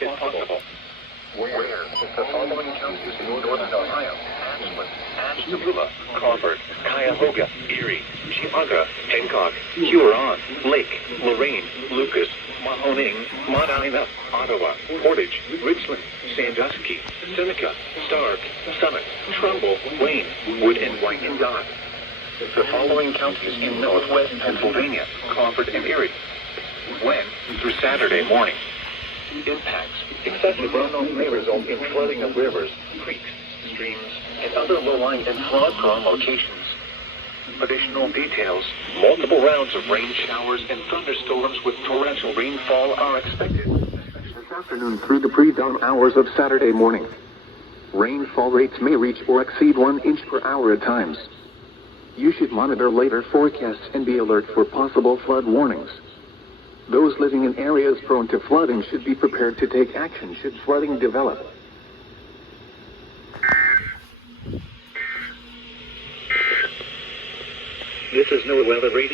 if possible. Where? The following counties in northern Ohio: Ashland, Ashtabula, Crawford, Cuyahoga, Erie, Chemaga, Hancock, Huron, Lake, Lorraine, Lucas, Mahoning, Medina, Ottawa, Portage, Richland, Sandusky, Seneca, Stark, Summit, Trumbull, Wayne, Wood and White and Dock. The following counties in northwest Pennsylvania: Crawford and Erie. When? Through Saturday morning. Impacts. Excessive runoff may result in flooding of rivers, creeks, streams, and other low-lying and flood-prone locations. Additional details. Multiple rounds of rain showers and thunderstorms with torrential rainfall are expected this afternoon through the pre-dawn hours of Saturday morning. Rainfall rates may reach or exceed 1 inch per hour at times. You should monitor later forecasts and be alert for possible flood warnings. Those living in areas prone to flooding should be prepared to take action should flooding develop. This is NOAA Weather Radio.